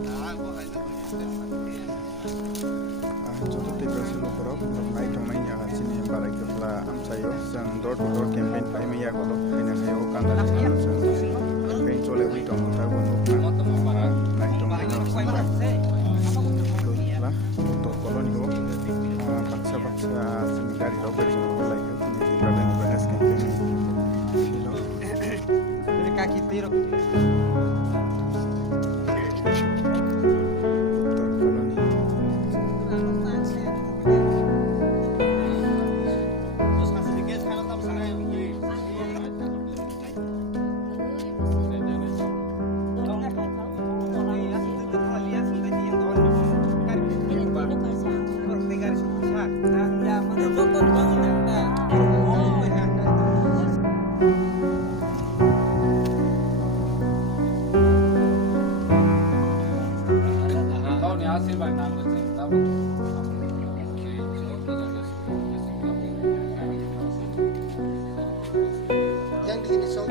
Jodoh tiga silo berok, naik dong naik ya sini barai kerla am sayo, sang door to door campaign pai maya kodo, ini sayo kanda di sana sang campaign cole wi dong tahu naik dong naik lah untuk koloni ko, paksa sini dari robo jodoh like ini di berada di Venice campaign, silo. Dari kaki tirok. Yang di ini soal